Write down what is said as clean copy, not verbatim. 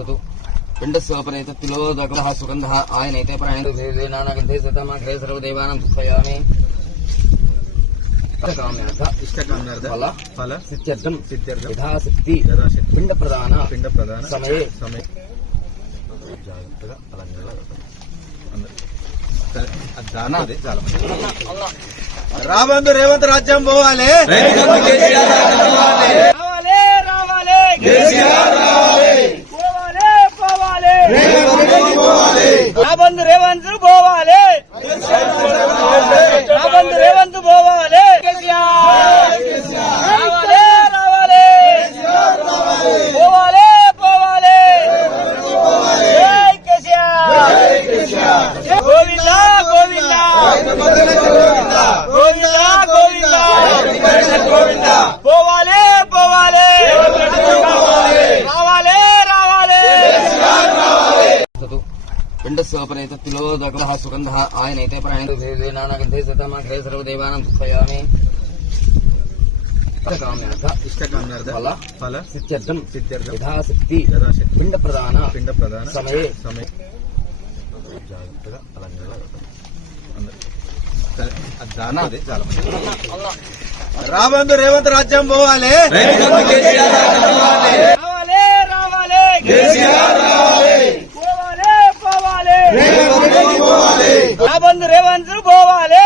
पिंडस्योपनेत तिलोदकः सुगन्धः आयनैते प्राणेतु नानागन्धे सतमाग्रे सर्वदेवानां पुष्पयामि इष्टकाम्यार्थ फल सिद्ध्यर्थं यथाशक्ति पिंड प्रदान समये రాబందు రేవంత్ రాజ్యం పోవాలి, రాబందు రేవంత్ పోవాలి, రాబందు రేవంత్ పోవాలి, రావాలి రావాలి పోవాలి పోవాలి, జై కేసీఆర్, గోవిందా గోవిందా గోవిందా గోవిందా, పోవాలి పోవాలి, రావాలి రావాలి. पिंडस्योपनेत तिलोदकः सुगन्धः आयनैते प्राणेतु नानागन्धे सतमाग्रे सर्वदेवानां पुष्पयामि ఇష్టకామ్యార్థ ఫల सिद्ध्यर्थं సిద్ధ్యర్థం यथाशक्ति पिंड प्रदान समये రాబందు రేవంత్ రాజ్యం పోవాలి, రావాలి రావాలి పోవాలి పోవాలి, రాబందు రేవంత్ పోవాలి,